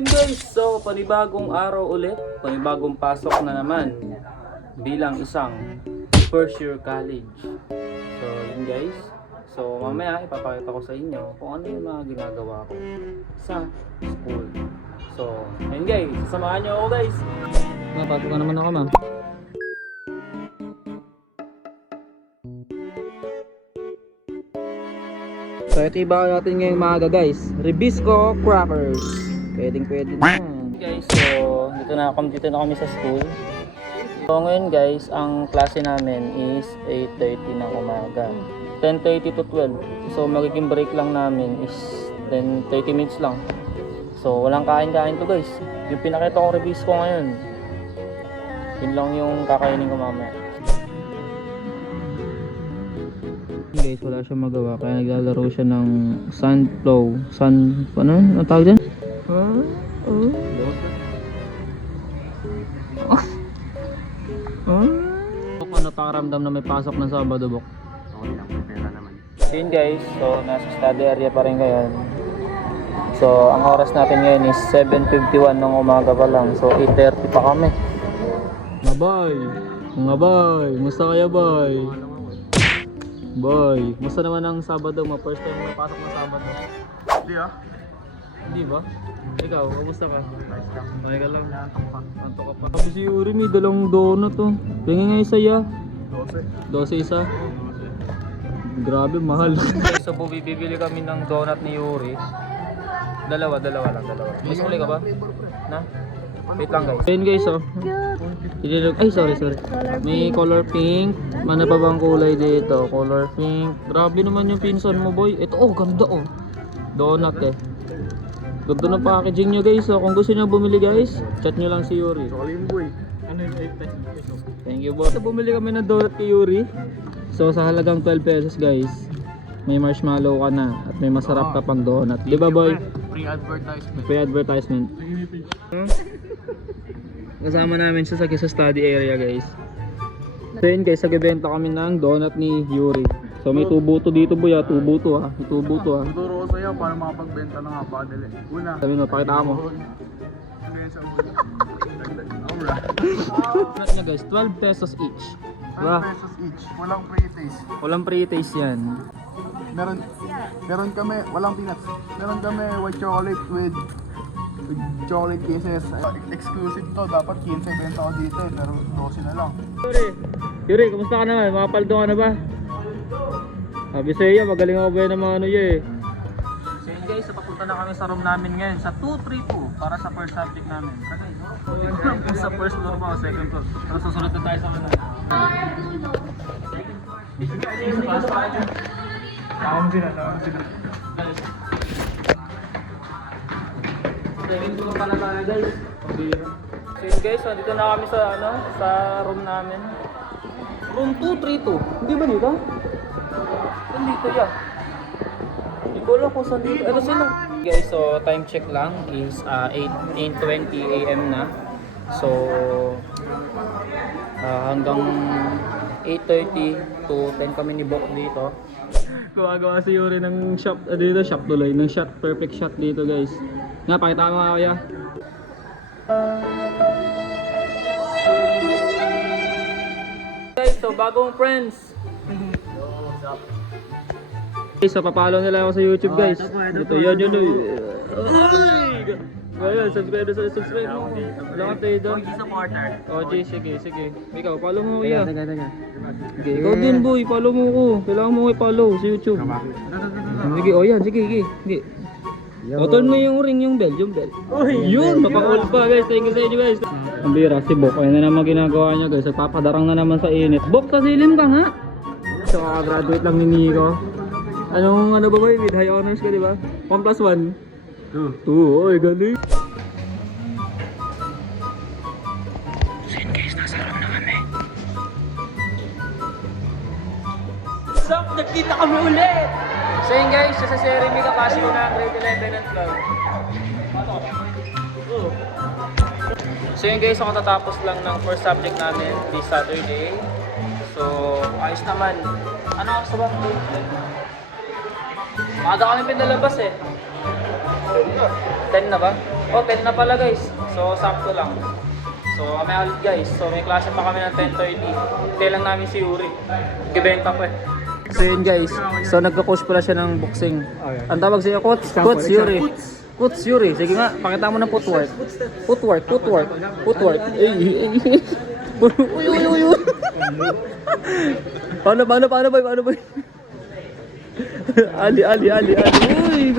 yun guys, so panibagong araw ulit, panibagong pasok na naman bilang isang first year college. So yun guys, so mamaya ipapakita ko sa inyo kung ano yung mga ginagawa ko sa school. So yun guys, sasamahan nyo ako guys. Mapasok ka naman ako ma'am. So ito iba natin ngayong maaga guys, Ribisco crackers. Pwede na yan. Guys, so dito na kami sa school. So ngayon guys, ang klase namin is 8:30 ng umaga. 10:30 to 12. So magiging break lang namin is 30 minutes lang. So walang kain-kain to guys. Yung pinakita ko Ribisco ngayon, yun lang yung kakainin ko mamaya. Guys, wala siyang magawa kaya naglalaro siya ng ano tawag dyan? Ako napakaramdam na may pasok ng Sabado, Bok. Okay lang, may pera naman. So yun guys, so nasa study area pa rin ngayon. So ang oras natin ngayon is 7:51 ng umaga pa lang. So 8:30 pa kami. Bye! Mga boy, musta kaya boy? Boy, musta naman ang Sabado mo? First time mo napasok ng Sabado. Hindi ah. Hindi ba? Ikaw, kamusta ka? Nice lang. Okay ka lang? Nantok pa. Anto ka pa. Sabi si Yuri, may dalang donut oh. Tingin nga isa ya. 12. 12 isa. Grabe, mahal. So, bibili kami ng donut ni Yuri. Dalawa lang. Mas muli ka ba? Na? Wait lang guys. Ayun guys oh. Ay, sorry. May color pink. Ano pa bang kulay dito? Color pink. Grabe naman yung pinsan mo boy. Ito oh, ganda oh. Donut eh. Ganda ng packaging nyo guys. So, kung gusto nyo bumili guys, chat nyo lang si Yuri. Solimboy. Ano yung 8 pesos? Thank you boss. So, bumili kami ng donut kay Yuri. So sa halagang 12 pesos guys, may marshmallow ka na at may masarap ka pang donut. Di ba boy? Free advertisement. Free advertisement. Kasama namin siya sa study area guys. So yun guys, nagbebenta kami ng donut ni Yuri. So may tubo to dito boy ha, tubo to ha. Tuturo ko sa'yo para makapagbenta ng nga padel eh. Una. Sabi mo, pakita mo. Ano yun sa una? Aura. Donut niya guys, 12 pesos each. 12 Diba? pesos each. Walang pre-taste. Walang pre-taste yan. Meron kami, walang peanuts. Meron kami white chocolate with chocolate kisses. Exclusive to, dapat 15 benta ko dito eh, pero 12 na lang. Yuri, kumusta ka naman? Makapaldo ka na ba? Sabi sa iyo, magaling ako ba yun ng mga ano yun eh. So yun guys, papunta na kami sa room namin ngayon sa 232 para sa first subject namin. Kung sa first floor pa o second floor. Pero susunod na tayo sa mga. Takam sila. Second floor pala tayo guys. So yun guys, dito na kami sa room namin. Room 232. Hindi ba dito? Dito yan. Hindi ko alam kung saan dito. Ito sila. Guys, so time check lang is 8:20 AM na. So hanggang 8:30 to 10 kami ni Bok dito. Gumagawa si Yuri ng shot dito, shot tuloy, ng shot, perfect shot dito guys. Nga, pakita mo nga kaya. Guys, so bagong friends. Guys, so papalo nila ako sa YouTube guys. Ito yun. Ayun, subscribe mo. Wala ka tayo doon. OG supporter. OG, sige. Ikaw, follow mo kuya. Sige, ikaw din boy, follow mo ko. Kailangan mo i-follow sa YouTube. Sige, yan, sige. Turn mo yung ring, yung bell. Yun, mapakul pa guys. Thank you sa inyo guys. Ang bira, si Bok. Ayun na naman ginagawa niya guys. Nagpapadarang na naman sa init. Bok, sa silim ka nga. So, graduate lang ni Nico. Ano ba boy? With high honors ka, di ba? 1+1? 2. Oy, galing. So yun guys, nasa room na kami. So, nagkita kami ulit! So yun guys, sa Jeremy kaklase ko na grade 11 and 12. So yun guys, ako tatapos lang ng first subject namin this Saturday. So, ayos naman. Ano ako sa bang? Maaga kami pinalabas eh. 10 na ba? Oh, 10 na pala guys. So, sakto lang. So, kami ulit guys. So, may klase pa kami ng 10:30. Hintay lang namin si Yuri. Ibenta pa eh. So yun guys. So, nagka-coach pala siya ng boxing. Ang tawag siya, Coach Yuri. Coach Yuri. Sige nga, pakita mo ng footwork. Footwork. Uy. Paano ba? Ali. Uy.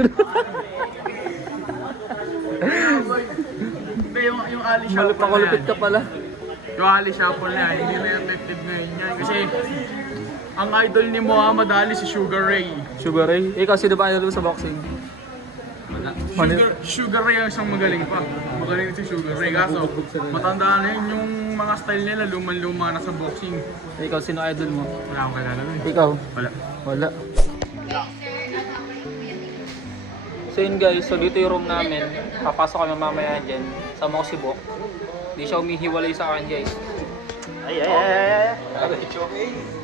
Yung Ali Shuffle Makalupit ka pala. Yung Ali Shuffle na yan, hindi na effective ngayon yan. Kasi ang idol ni Muhammad Ali si Sugar Ray. Sugar Ray? Ikaw, sino ba idol mo sa boxing? Sugar Ray ang isang magaling pa. Magaling si Sugar Ray. Kaso, matanda na yun yung mga style nila, luman-luma na sa boxing. Ikaw, sino idol mo? Wala akong kalala nun. Ikaw? Wala. So yun guys, so dito yung room namin. Papasok kami mamaya dyan. Sama ko si Bok. Hindi siya umihiwalay sa akin guys. Ay.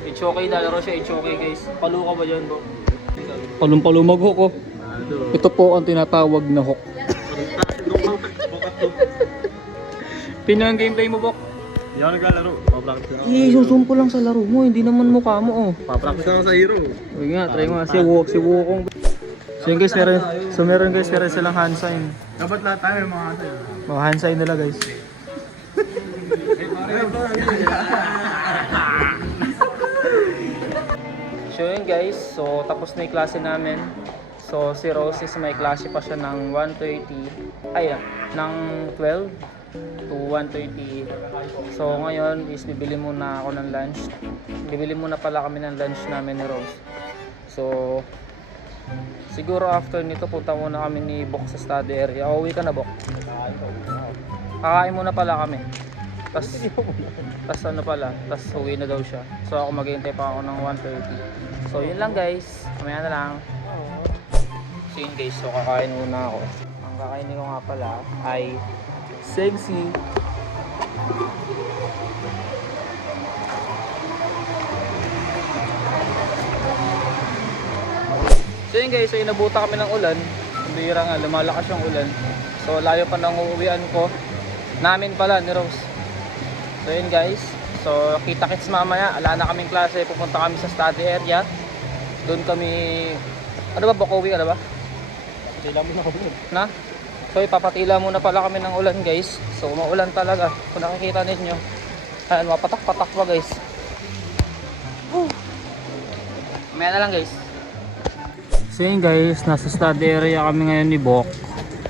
It's okay, dalaro siya, it's okay guys. Palo ka ba dyan, Bok? Palong-palo mag-hook oh. Ito po ang tinatawag na hook. Pinang gameplay mo, Bok? Hindi ako naglalaro. Papractice ako. Susumpo lang sa laro mo, hindi naman mukha mo oh. Papractice ako sa hero. Uy nga, try mo nga. Si Wukong. So yun guys, meron silang hand sign. Dapat lahat tayo mga tayo. Oh, hand sign nila guys. So yun guys, so tapos na yung klase namin. So si Rose is may klase pa siya ng 1:30, ng 12 to 1:30. So ngayon is bibili muna ako ng lunch. Bibili muna pala kami ng lunch namin ni Rose. So siguro after nito punta muna kami ni Bok sa study area. Uuwi ka na, Bok? Kakain muna pala kami. Tas ano pala, tas uwi na daw siya. So ako maghihintay pa ako ng 1:30. So yun lang guys, mamaya na lang. So yun guys, so kakain muna ako. Ang kakainin ko nga pala ay sexy. So yun guys, so inabuta kami ng ulan. Bihira nga, lumalakas yung ulan. So layo pa ng uuwian ko. Namin pala ni Rose. So yun guys, so kita-kits mamaya. Ala na kaming klase, pupunta kami sa study area. Doon kami, ano ba, Bokowi ka na ba? Papatila muna ako na? So ipapatila muna pala kami ng ulan guys. So maulan talaga, kung nakikita ninyo. Ayan, mapatak-patak pa guys. Mamaya na lang guys. So yun guys, nasa study area kami ngayon ni Bok.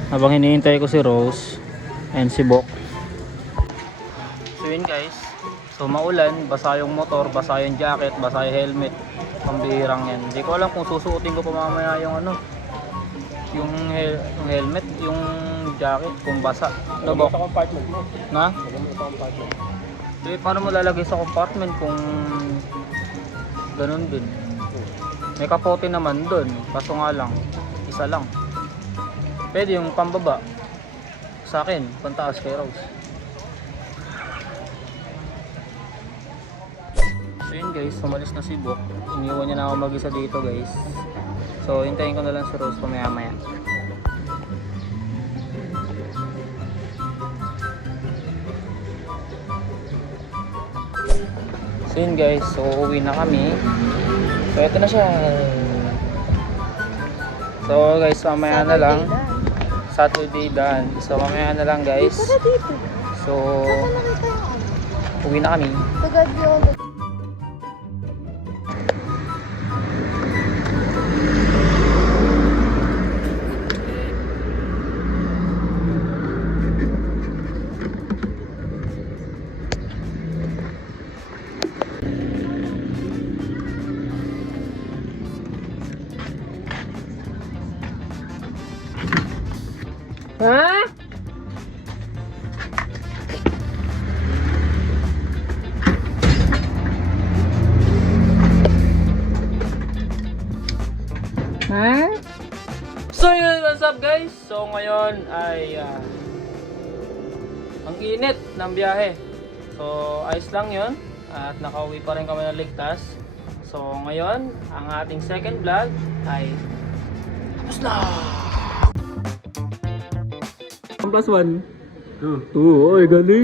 Habang hinihintay ko si Rose and si Bok. So yun guys, so maulan, basa yung motor, basa yung jacket, basa yung helmet. Pambihirang yan. Hindi ko alam kung susuotin ko pa mamaya yung ano, yung helmet, yung jacket, kung basa. Ano Bok? Sa compartment mo. Na? Sa compartment. So paano mo lalagay sa compartment kung ganun din? May kapote naman doon, kaso nga lang, isa lang. Pwede yung pambaba sa akin, pantaas kay Rose. So yun guys, sumalis na si Bok. Iniwan niya na ako mag-isa dito guys. So hintayin ko na lang si Rose pamaya maya. So yun guys, so uuwi na kami. So ito na siya. So guys, mamaya na lang. Saturday daan. So mamaya na lang guys. So uwi na kami. Ha? So yun, what's up guys? So ngayon ay ang init ng biyahe. So ayos lang yun. At nakauwi pa rin kami ng ligtas. So ngayon, ang ating second vlog ay tapos na! 1 plus 1? 2. 2. Oy, galing.